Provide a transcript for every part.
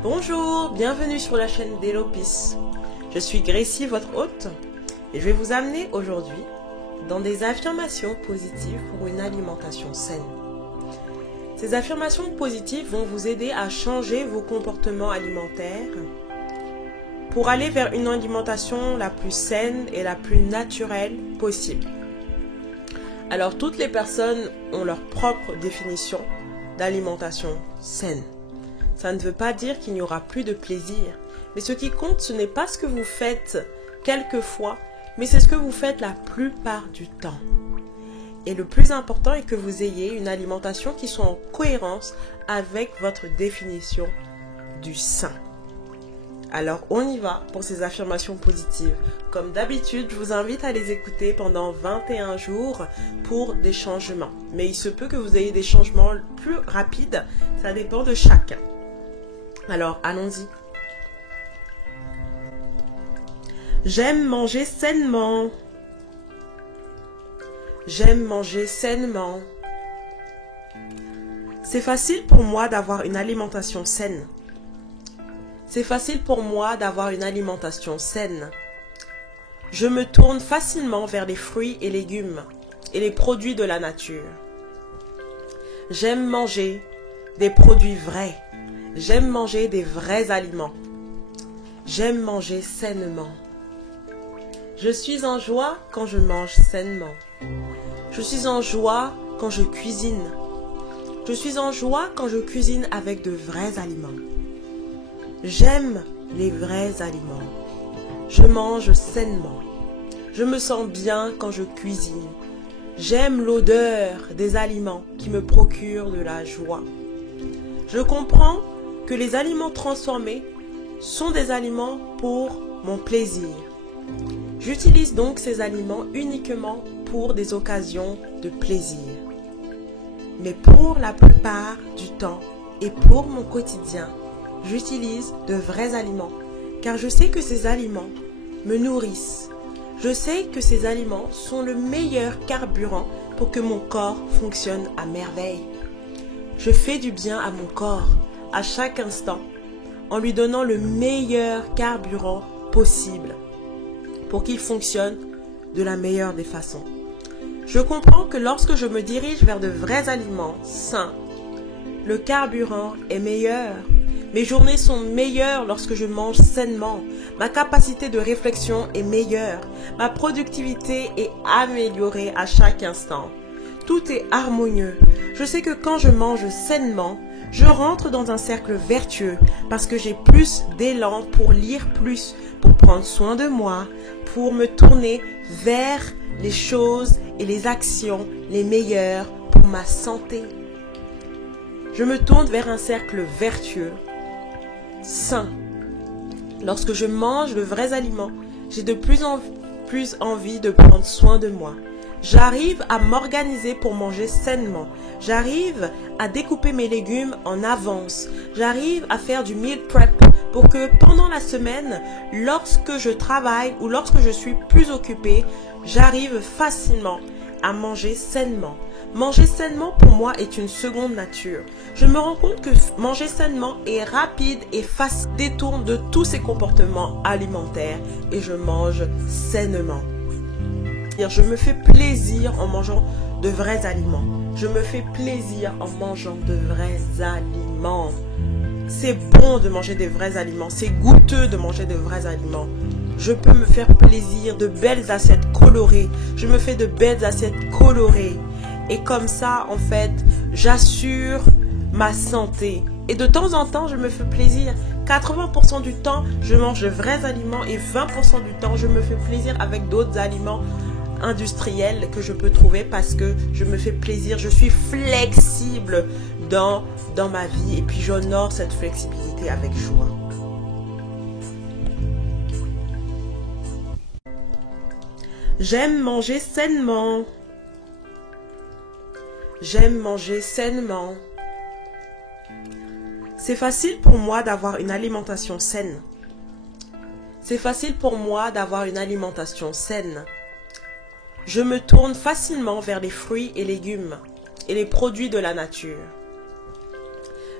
Bonjour, bienvenue sur la chaîne d'Elopis. Je suis Gracie, votre hôte, et je vais vous amener aujourd'hui dans des affirmations positives pour une alimentation saine. Ces affirmations positives vont vous aider à changer vos comportements alimentaires pour aller vers une alimentation la plus saine et la plus naturelle possible. Alors, toutes les personnes ont leur propre définition d'alimentation saine. Ça ne veut pas dire qu'il n'y aura plus de plaisir. Mais ce qui compte, ce n'est pas ce que vous faites quelquefois, mais c'est ce que vous faites la plupart du temps. Et le plus important est que vous ayez une alimentation qui soit en cohérence avec votre définition du sain. Alors, on y va pour ces affirmations positives. Comme d'habitude, je vous invite à les écouter pendant 21 jours pour des changements. Mais il se peut que vous ayez des changements plus rapides, ça dépend de chacun. Alors, allons-y. J'aime manger sainement. J'aime manger sainement. C'est facile pour moi d'avoir une alimentation saine. C'est facile pour moi d'avoir une alimentation saine. Je me tourne facilement vers les fruits et légumes et les produits de la nature. J'aime manger des produits vrais. J'aime manger des vrais aliments. J'aime manger sainement. Je suis en joie quand je mange sainement. Je suis en joie quand je cuisine. Je suis en joie quand je cuisine avec de vrais aliments. J'aime les vrais aliments. Je mange sainement. Je me sens bien quand je cuisine. J'aime l'odeur des aliments qui me procurent de la joie. Je comprends que les aliments transformés sont des aliments pour mon plaisir. J'utilise donc ces aliments uniquement pour des occasions de plaisir. Mais pour la plupart du temps et pour mon quotidien, j'utilise de vrais aliments car je sais que ces aliments me nourrissent. Je sais que ces aliments sont le meilleur carburant pour que mon corps fonctionne à merveille. Je fais du bien à mon corps à chaque instant en lui donnant le meilleur carburant possible pour qu'il fonctionne de la meilleure des façons. Je comprends que lorsque je me dirige vers de vrais aliments sains, le carburant est meilleur. Mes journées sont meilleures lorsque je mange sainement. Ma capacité de réflexion est meilleure. Ma productivité est améliorée à chaque instant. Tout est harmonieux. Je sais que quand je mange sainement, je rentre dans un cercle vertueux parce que j'ai plus d'élan pour lire plus, pour prendre soin de moi, pour me tourner vers les choses et les actions les meilleures pour ma santé. Je me tourne vers un cercle vertueux, sain. Lorsque je mange de vrais aliments, j'ai de plus en plus envie de prendre soin de moi. J'arrive à m'organiser pour manger sainement. J'arrive à découper mes légumes en avance. J'arrive à faire du meal prep pour que pendant la semaine, lorsque je travaille ou lorsque je suis plus occupée, j'arrive facilement à manger sainement. Manger sainement pour moi est une seconde nature. Je me rends compte que manger sainement est rapide et facile, détourne de tous ces comportements alimentaires et je mange sainement. Je me fais plaisir en mangeant de vrais aliments. Je me fais plaisir en mangeant de vrais aliments. C'est bon de manger des vrais aliments. C'est goûteux de manger de vrais aliments. Je peux me faire plaisir, de belles assiettes colorées. Je me fais de belles assiettes colorées. Et comme ça, en fait, j'assure ma santé. Et de temps en temps, je me fais plaisir. 80% du temps, je mange de vrais aliments et 20% du temps, je me fais plaisir avec d'autres aliments industriels que je peux trouver parce que je me fais plaisir. Je suis flexible dans ma vie et puis j'honore cette flexibilité avec joie. J'aime manger sainement. J'aime manger sainement. C'est facile pour moi d'avoir une alimentation saine. C'est facile pour moi d'avoir une alimentation saine. Je me tourne facilement vers les fruits et légumes et les produits de la nature.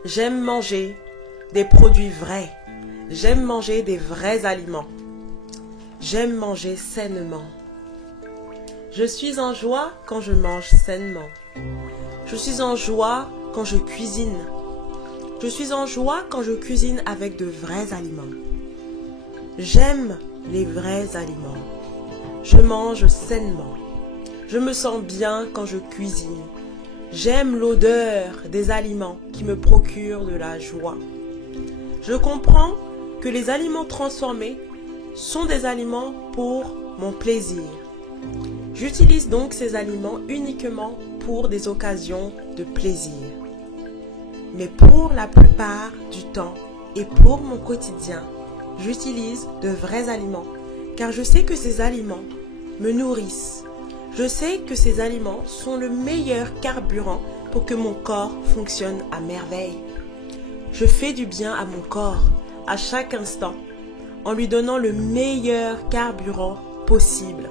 J'aime manger des produits vrais. J'aime manger des vrais aliments. J'aime manger sainement. Je suis en joie quand je mange sainement. Je suis en joie quand je cuisine. Je suis en joie quand je cuisine avec de vrais aliments. J'aime les vrais aliments. Je mange sainement. Je me sens bien quand je cuisine. J'aime l'odeur des aliments qui me procurent de la joie. Je comprends que les aliments transformés sont des aliments pour mon plaisir. J'utilise donc ces aliments uniquement pour des occasions de plaisir. Mais pour la plupart du temps et pour mon quotidien, j'utilise de vrais aliments car je sais que ces aliments me nourrissent. Je sais que ces aliments sont le meilleur carburant pour que mon corps fonctionne à merveille. Je fais du bien à mon corps à chaque instant en lui donnant le meilleur carburant possible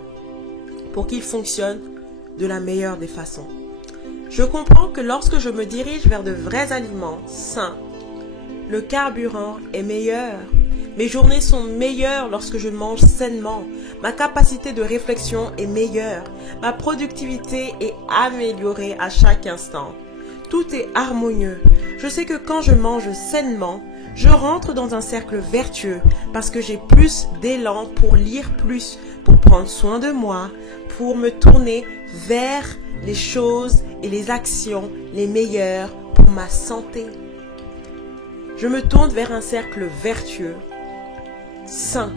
pour qu'il fonctionne de la meilleure des façons. Je comprends que lorsque je me dirige vers de vrais aliments sains, le carburant est meilleur. Mes journées sont meilleures lorsque je mange sainement. Ma capacité de réflexion est meilleure. Ma productivité est améliorée à chaque instant. Tout est harmonieux. Je sais que quand je mange sainement, je rentre dans un cercle vertueux parce que j'ai plus d'élan pour lire plus, pour prendre soin de moi, pour me tourner vers les choses et les actions les meilleures pour ma santé. Je me tourne vers un cercle vertueux, sain.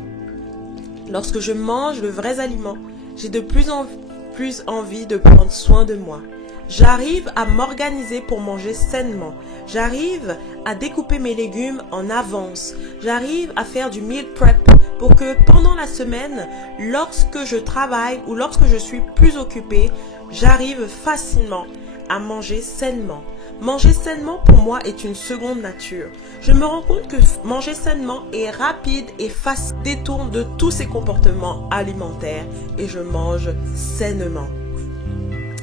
Lorsque je mange de vrais aliments, j'ai de plus en plus envie de prendre soin de moi. J'arrive à m'organiser pour manger sainement. J'arrive à découper mes légumes en avance. J'arrive à faire du meal prep pour que pendant la semaine, lorsque je travaille ou lorsque je suis plus occupée, j'arrive facilement à manger sainement. Manger sainement pour moi est une seconde nature. Je me rends compte que manger sainement est rapide et facile, détourne de tous ces comportements alimentaires et je mange sainement.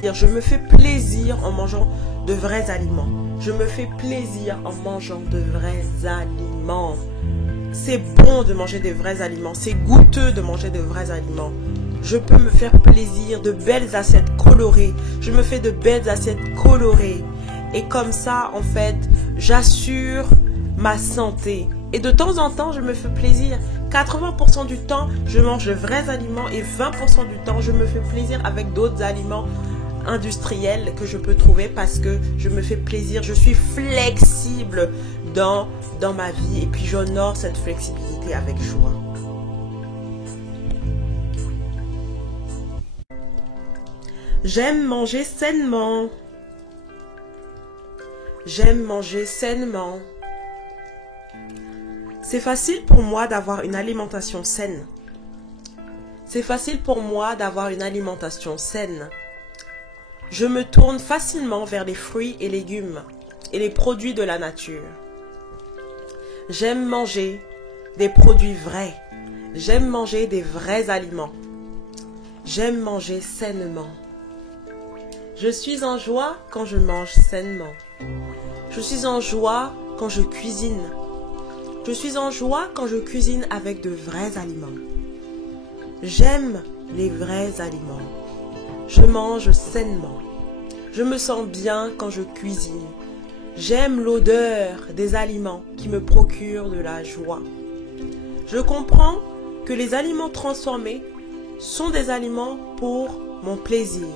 Je me fais plaisir en mangeant de vrais aliments. Je me fais plaisir en mangeant de vrais aliments. C'est bon de manger des vrais aliments. C'est goûteux de manger de vrais aliments. Je peux me faire plaisir, de belles assiettes colorées. Je me fais de belles assiettes colorées. Et comme ça, en fait, j'assure ma santé. Et de temps en temps, je me fais plaisir. 80% du temps, je mange de vrais aliments et 20% du temps, je me fais plaisir avec d'autres aliments industriels que je peux trouver parce que je me fais plaisir. Je suis flexible dans ma vie et puis j'honore cette flexibilité avec joie. J'aime manger sainement. J'aime manger sainement. C'est facile pour moi d'avoir une alimentation saine. C'est facile pour moi d'avoir une alimentation saine. Je me tourne facilement vers les fruits et légumes et les produits de la nature. J'aime manger des produits vrais. J'aime manger des vrais aliments. J'aime manger sainement. Je suis en joie quand je mange sainement. Je suis en joie quand je cuisine. Je suis en joie quand je cuisine avec de vrais aliments. J'aime les vrais aliments. Je mange sainement. Je me sens bien quand je cuisine. J'aime l'odeur des aliments qui me procurent de la joie. Je comprends que les aliments transformés sont des aliments pour mon plaisir.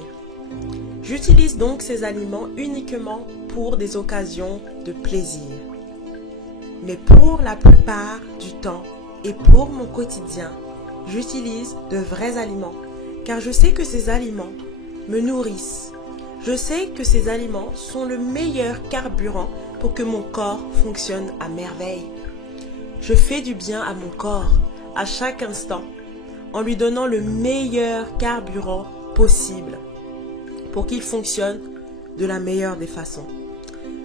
J'utilise donc ces aliments uniquement pour des occasions de plaisir. Mais pour la plupart du temps et pour mon quotidien, j'utilise de vrais aliments car je sais que ces aliments me nourrissent. Je sais que ces aliments sont le meilleur carburant pour que mon corps fonctionne à merveille. Je fais du bien à mon corps à chaque instant en lui donnant le meilleur carburant possible pour qu'il fonctionne de la meilleure des façons.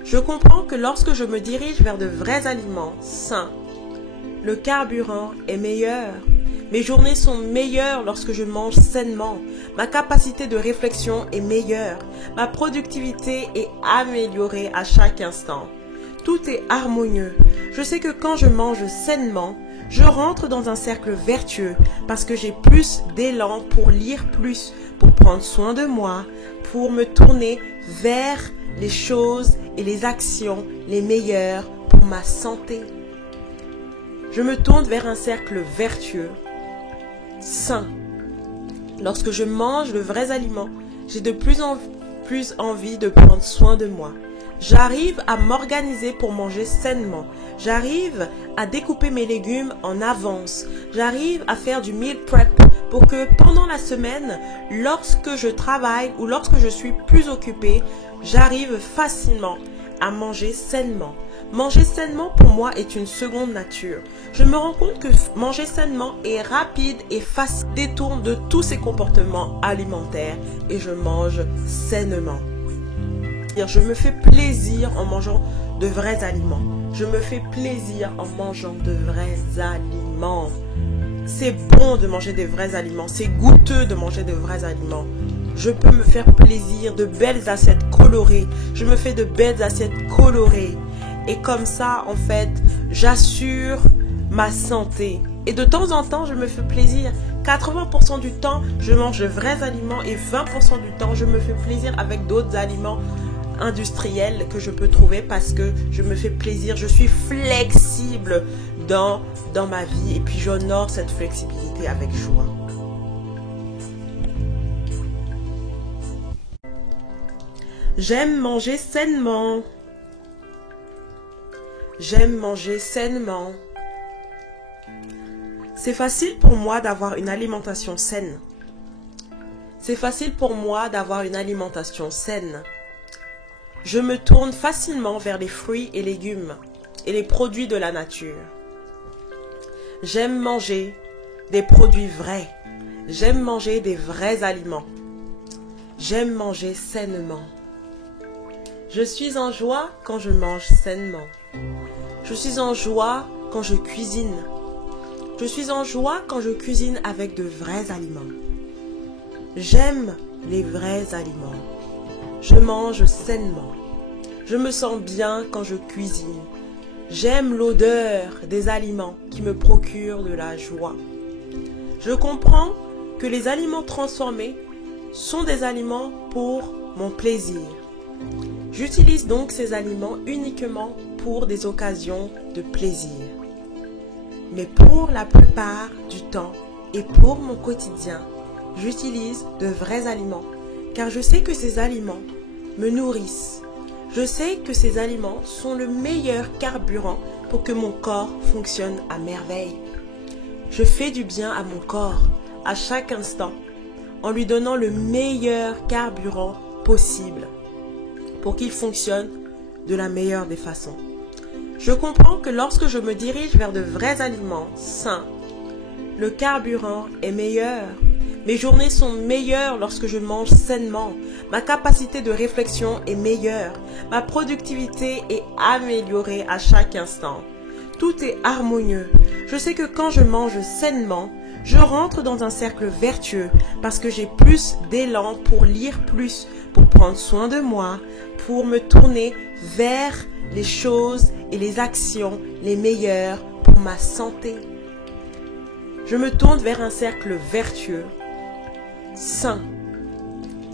Je comprends que lorsque je me dirige vers de vrais aliments sains, le carburant est meilleur. Mes journées sont meilleures lorsque je mange sainement. Ma capacité de réflexion est meilleure. Ma productivité est améliorée à chaque instant. Tout est harmonieux. Je sais que quand je mange sainement, je rentre dans un cercle vertueux parce que j'ai plus d'élan pour lire plus, pour prendre soin de moi, pour me tourner vers les choses et les actions les meilleures pour ma santé. Je me tourne vers un cercle vertueux, sain. Lorsque je mange de vrais aliments, j'ai de plus en plus envie de prendre soin de moi. J'arrive à m'organiser pour manger sainement. J'arrive à découper mes légumes en avance. J'arrive à faire du meal prep pour que pendant la semaine, lorsque je travaille ou lorsque je suis plus occupée, j'arrive facilement à manger sainement. Manger sainement pour moi est une seconde nature. Je me rends compte que manger sainement est rapide et facile, détourne de tous ces comportements alimentaires et je mange sainement. Je me fais plaisir en mangeant de vrais aliments. Je me fais plaisir en mangeant de vrais aliments. C'est bon de manger des vrais aliments. C'est goûteux de manger de vrais aliments. Je peux me faire plaisir, de belles assiettes colorées. Je me fais de belles assiettes colorées. Et comme ça, en fait, j'assure ma santé. Et de temps en temps, je me fais plaisir. 80% du temps, je mange de vrais aliments et 20% du temps, je me fais plaisir avec d'autres aliments industriels que je peux trouver parce que je me fais plaisir. Je suis flexible dans ma vie et puis j'honore cette flexibilité avec joie. J'aime manger sainement. J'aime manger sainement. C'est facile pour moi d'avoir une alimentation saine. C'est facile pour moi d'avoir une alimentation saine. Je me tourne facilement vers les fruits et légumes et les produits de la nature. J'aime manger des produits vrais. J'aime manger des vrais aliments. J'aime manger sainement. Je suis en joie quand je mange sainement. Je suis en joie quand je cuisine. Je suis en joie quand je cuisine avec de vrais aliments. J'aime les vrais aliments. Je mange sainement. Je me sens bien quand je cuisine. J'aime l'odeur des aliments qui me procurent de la joie. Je comprends que les aliments transformés sont des aliments pour mon plaisir. J'utilise donc ces aliments uniquement pour des occasions de plaisir. Mais pour la plupart du temps et pour mon quotidien, j'utilise de vrais aliments car je sais que ces aliments me nourrissent. Je sais que ces aliments sont le meilleur carburant pour que mon corps fonctionne à merveille. Je fais du bien à mon corps à chaque instant en lui donnant le meilleur carburant possible pour qu'il fonctionne de la meilleure des façons. Je comprends que lorsque je me dirige vers de vrais aliments sains, le carburant est meilleur. Mes journées sont meilleures lorsque je mange sainement. Ma capacité de réflexion est meilleure. Ma productivité est améliorée à chaque instant. Tout est harmonieux. Je sais que quand je mange sainement, je rentre dans un cercle vertueux parce que j'ai plus d'élan pour lire plus, pour prendre soin de moi, pour me tourner vers les choses et les actions les meilleures pour ma santé. Je me tourne vers un cercle vertueux, sain.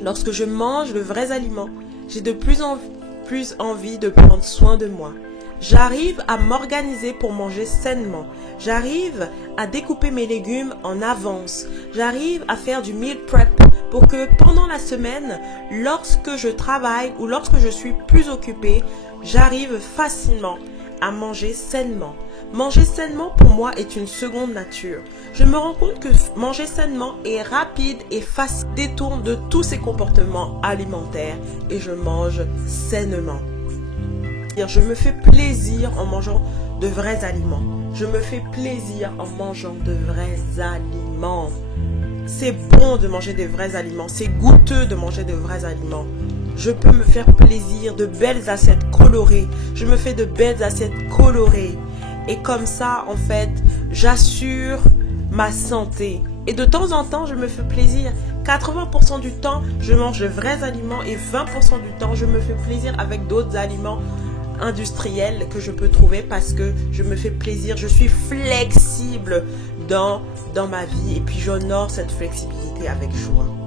Lorsque je mange de vrais aliments, j'ai de plus en plus envie de prendre soin de moi. J'arrive à m'organiser pour manger sainement. J'arrive à découper mes légumes en avance. J'arrive à faire du meal prep pour que pendant la semaine, lorsque je travaille ou lorsque je suis plus occupée, j'arrive facilement à manger sainement. Manger sainement pour moi est une seconde nature. Je me rends compte que manger sainement est rapide et facile, détourne de tous ces comportements alimentaires et je mange sainement. Je me fais plaisir en mangeant de vrais aliments. Je me fais plaisir en mangeant de vrais aliments. C'est bon de manger des vrais aliments. C'est goûteux de manger de vrais aliments. Je peux me faire plaisir, de belles assiettes colorées. Je me fais de belles assiettes colorées. Et comme ça, en fait, j'assure ma santé. Et de temps en temps, je me fais plaisir. 80% du temps, je mange de vrais aliments et 20% du temps, je me fais plaisir avec d'autres aliments industriels que je peux trouver parce que je me fais plaisir, je suis flexible dans ma vie et puis j'honore cette flexibilité avec joie.